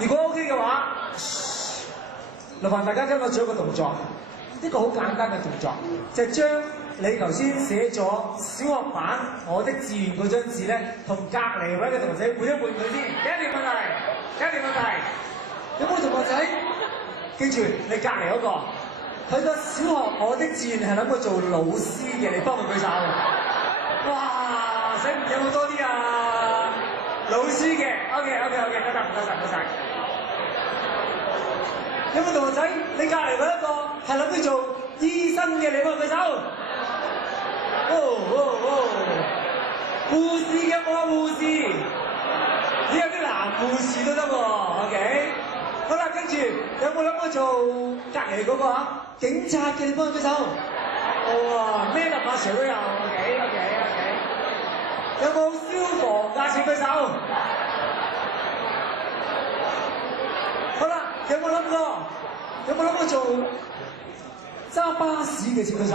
如果 OK 嘅話，麻煩大家跟我做一個動作，一個好簡單嘅動作，就係將你頭先寫咗小學版我的志願嗰張字咧，同隔離位嘅同學仔換一換佢先。第一條問題，有冇同學仔記住你隔離嗰個？佢個小學我的志願係諗過做老師嘅，你幫佢舉手。哇！使唔使有冇多啲啊？老師嘅 ，OK，得晒。有冇同學仔？你隔離嗰一個係諗住做醫生嘅，你幫佢舉手。護士嘅冇啊，護士，只有啲男護士都得喎。OK， 好啦，跟住有冇諗過做隔離嗰個啊？警察嘅，你幫佢舉手。哇，咩林阿 Sir 都有。OK。有冇消防架請舉手？好啦，有冇諗過做揸巴士嘅請舉手？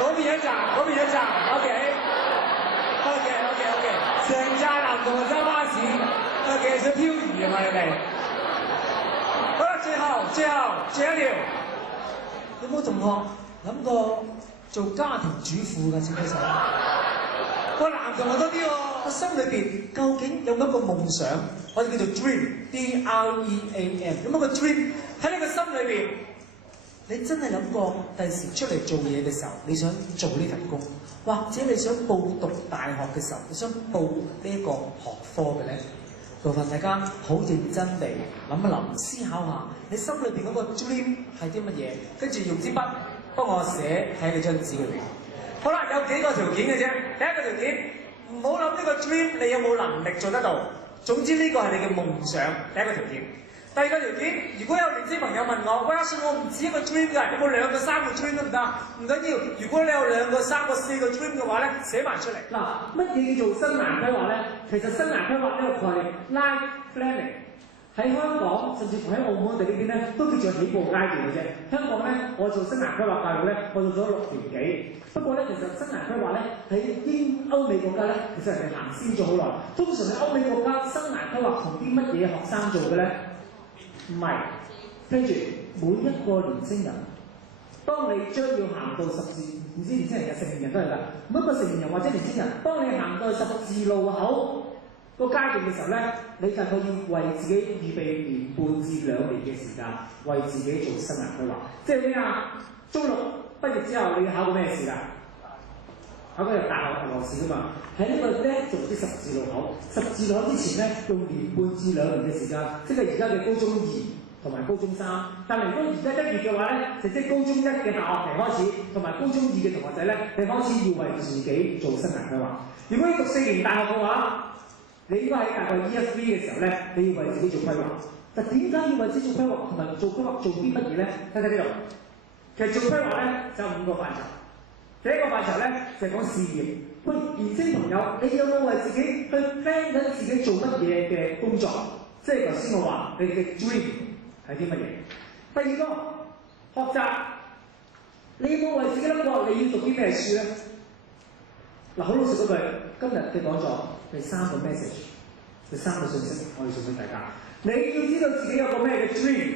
嗰邊一站。OK。成扎男同學揸巴士，OK， 想漂移啊嘛你哋。好啦，最後一條，有冇同學諗過做家庭主婦嘅請舉手？個男同學多啲喎，個心裏邊究竟有冇一個夢想？我哋叫做 dream，D-R-E-A-M， 有冇個 dream 喺你個心裏邊？你真係諗過第時出嚟做嘢嘅時候，你想做呢份工，或者你想報讀大學嘅時候，你想報呢一個學科嘅咧？麻煩大家好認真地諗一諗，思考下你心裏邊嗰個 dream 係啲乜嘢，跟住用支筆幫我寫喺你張紙裏邊。好啦，有幾個條件嘅啫。第一個條件，唔好諗呢個 dream 你有冇能力做得到。總之呢個係你嘅夢想，第一個條件。第二個條件，如果有年輕朋友問我，喂，阿信我唔止一個 dream 㗎，有冇2個3個 dream 得唔得？唔緊要，如果你有2個3個4個 dream 嘅話咧，寫埋出嚟。嗱，乜嘢叫做生涯規劃咧？其實生涯規劃呢個概念 life planning 喺香港甚至乎喺澳門我哋呢邊咧，都叫做起步階段嘅啫。香港咧，我做生涯規劃教育咧，我做咗6年幾。不過咧，其實生涯規劃咧喺歐美國家咧，其實人哋行先咗好耐。通常喺歐美國家，生涯規劃同啲乜嘢學生做嘅咧？唔係，聽住每一個年青人，當你將要行到十字，唔知年青人嘅成年人都係㗎。每一個成年人或者年青人，當你行到十字路口個階段嘅時候咧，你就係要為自己預備1.5年至2年嘅時間，為自己做生涯規劃。即係咩啊？中六畢業之後，你要考個咩試㗎？考個入大學入學試㗎嘛。喺呢個咧做啲十字路口，十字路口之前咧用1.5至2年嘅時間，即係而家嘅高中2同埋高中3。但係如果而家1月嘅話咧，就即係高中1嘅下學期開始，同埋高中2嘅同學仔咧，你開始要為自己做生涯規劃。如果你讀4年大學嘅話，你應該喺大概 ESV 嘅時候咧，你要為自己做規劃。但點解要為自己做規劃同埋做規劃做啲乜嘢咧？睇睇呢度，其實做規劃咧就有5個範疇。第一個範疇咧就係講事業。喂，年輕朋友，你有冇為自己去 plan 緊自己做乜嘢嘅工作？即係頭先我話你嘅 dream 係啲乜嘢？第二個學習，你有冇為自己諗過你要讀啲咩書咧？嗱，好老實嗰句，今日嘅講座第3個 message， 第3個信息，我要送俾大家。你要知道自己有個咩嘅 dream，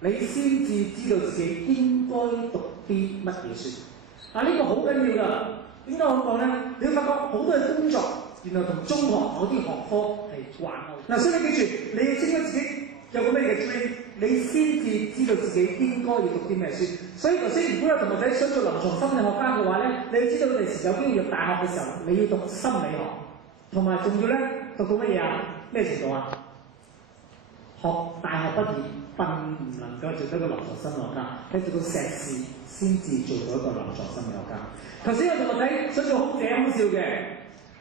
你先至知道自己應該讀啲乜嘢書。嗱，呢個好緊要㗎。點解我講咧？你會發覺好多嘅工作，原來同中學某啲學科係掛鈎。嗱，所以你記住，你要清楚自己有個咩嘅 dream， 你先至知道自己應該要讀啲咩書。所以頭先如果有同學仔想做臨床心理學家嘅話咧，你要知道第時有機會入大學嘅時候，你要讀心理學，同埋仲要咧讀到乜嘢啊？咩程度啊？學大學畢業並唔能夠做到一個臨床心理學家，你做到碩士先至做到一個臨床心理學家。頭先有同學仔想做空姐空少嘅，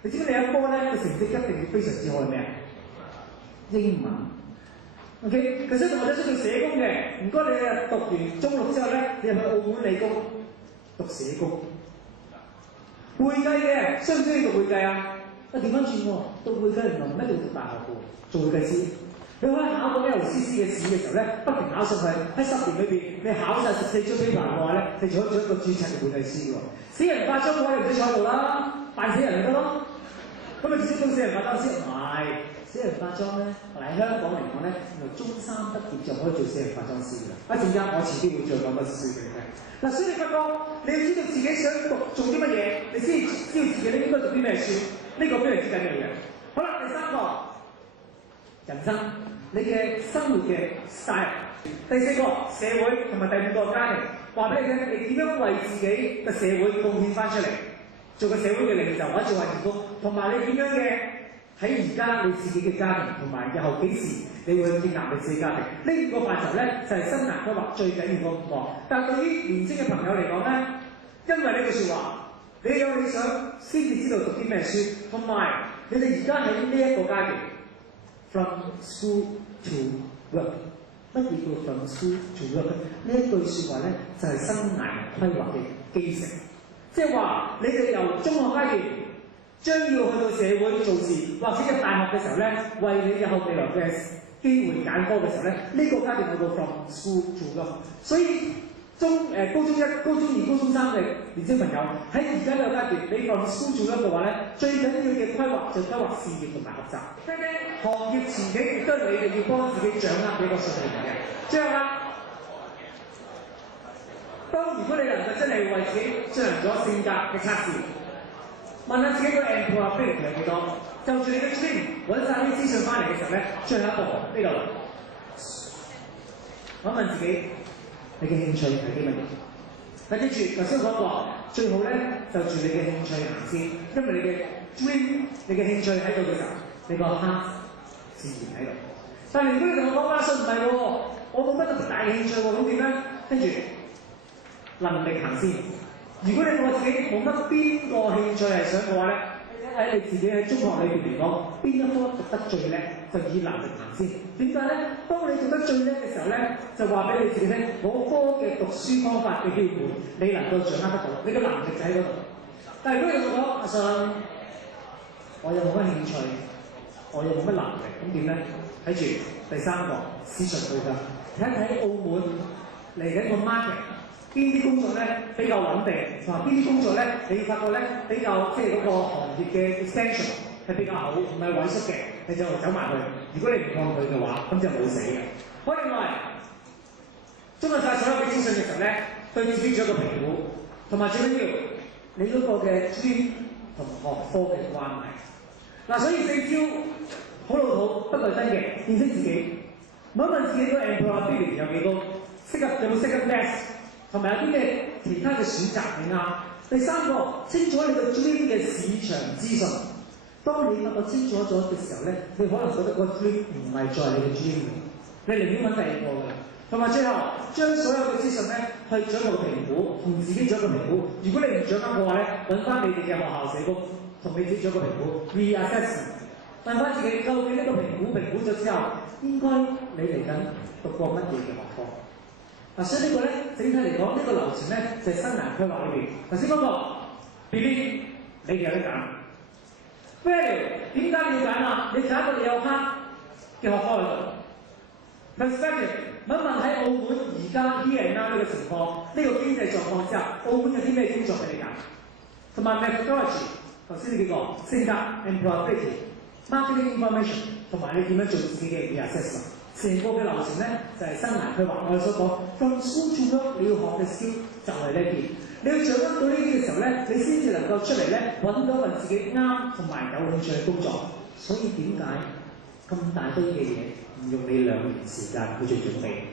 你知唔知你一科咧個成績一定要非常之好係咩啊？英文。OK， 頭先同學仔想做社工嘅，唔該你啊讀完中六之後咧，你入去澳門理工讀社工。會計嘅，需唔需要讀會計啊？調翻轉喎，讀會計原來唔一定要讀大學嘅喎，做會計師。你可以考個 LCC 嘅試嘅時候咧，不停考上去，喺10年裏邊，你考晒14張 paper 嘅話咧，你就可以做一個註冊嘅會計師喎。死人化妝嘅話，你唔使坐喺度啦，扮死人咪得咯。咁咪至少到死人化妝師唔係，死人化妝咧，喺香港嚟講咧，原來中三畢業就可以做死人化妝師㗎啦。一陣間我遲啲會再講多少少俾你聽。嗱，所以你發覺你要知道自己想做啲乜嘢，你先知道自己咧應該做啲咩書，呢個非常之緊要嘅。好啦，第三個人生，你嘅生活嘅 style。第四個社會同埋第五個家庭，話俾你聽，你點樣為自己嘅社會貢獻翻出嚟，做個社會嘅領袖或者做下員工，同埋你點樣嘅喺而家你自己嘅家庭，同埋日後幾時你會建立你自己家庭，呢五個範疇咧就係生涯規劃最緊要嗰五個。但係對於年輕嘅朋友嚟講咧，因為呢句説話，你有理想先至知道讀啲咩書，同埋你哋而家喺呢一個階段 ，from school to work。乜嘢叫 from school to work？ 呢一句説話咧，就係生涯規劃嘅基石。即係話，你哋由中學階段將要去到社會做事，或者入大學嘅時候咧，為你日後未來嘅機會揀科嘅時候咧，呢個階段叫做 from school to work。所以高中一、高中二、高中三嘅年輕朋友喺而家呢個階段，你 from school to work嘅話咧，最緊要嘅規劃就規劃事業同埋學習。行業前景亦都係你哋要幫自己掌握嘅一個信念嚟嘅。最後啦，如果你能夠真係為自己進行咗性格嘅測試，問下自己個 employability 係幾多，就住你嘅 dream 揾晒啲資訊翻嚟嘅時候咧，最後一步呢度，我問自己你嘅興趣係啲乜嘢？但記住頭先講過，最好咧就住你嘅興趣行先，因為你嘅 dream 你嘅興趣喺度嘅時候，你個 heart 自然喺度。但係如果你同我講話信唔係喎，我冇乜特別大嘅興趣喎，咁點咧？跟住能力行先。如果你話自己冇乜邊個興趣係想嘅話咧，喺你自己喺中學裏邊嚟講，邊一科讀得最叻，就以能力行先。點解咧？當你讀得最叻嘅時候咧，就話俾你自己聽，嗰科嘅讀書方法嘅基本，你能夠掌握得到，你嘅能力就喺嗰度。但係如果你同我講阿信，我又冇乜興趣，我又冇乜能力，咁點咧？睇住第三個市場報價，睇一睇澳門嚟緊個 market。邊啲工作咧比較穩定，同埋邊啲工作咧，你發覺咧比較即係嗰個行業嘅 extension 係比較好，唔係萎縮嘅，你就走埋去。如果你唔抗拒嘅話，咁就冇死嘅。好，另外，綜合晒所有嘅資訊嘅時候咧，對自己做一個評估，同埋最緊要你嗰個嘅專同學科嘅關係。嗱，所以四招好老土，不過真嘅，認識自己，問一問自己個 employability 有幾高，有冇識得 test。同埋有啲咩其他嘅選擇係啱。第三個，清楚你個 dream 嘅市場資訊。當你發覺清楚咗嘅時候咧，你可能覺得個 dream 唔係在你嘅 dream，你寧願揾第二個㗎啦。同埋最後，將所有嘅資訊咧去做一個評估，同自己做一個評估。如果你唔掌握嘅話咧，揾翻你哋嘅學校社工，同你自己做一個評估 reassessment， 問翻自己究竟呢個評估咗之後，應該你嚟緊讀過乜嘢嘅學科？所以呢個咧，整體嚟講，呢個流程咧就係生涯規劃裏邊。頭先嗰個 belief， 你哋有得揀。value 點解你要揀啊？你揀一個你有 heart 嘅學科喺度。perspective 問一問喺澳門而家 here and now 呢個情況，呢個經濟狀況之下，澳門有啲咩工作俾你揀？同埋 methodology， 頭先呢幾個性格 employability、marketing information， 同埋你點樣做自己嘅 reassessment。成個嘅流程咧就係生涯規劃，我哋所講 from school to work 你要學嘅 skill 就係呢件。你要掌握到呢啲嘅時候咧，你先至能夠出嚟咧揾到份自己啱同埋有興趣嘅工作。所以點解咁大堆嘅嘢唔用你2年時間去做準備？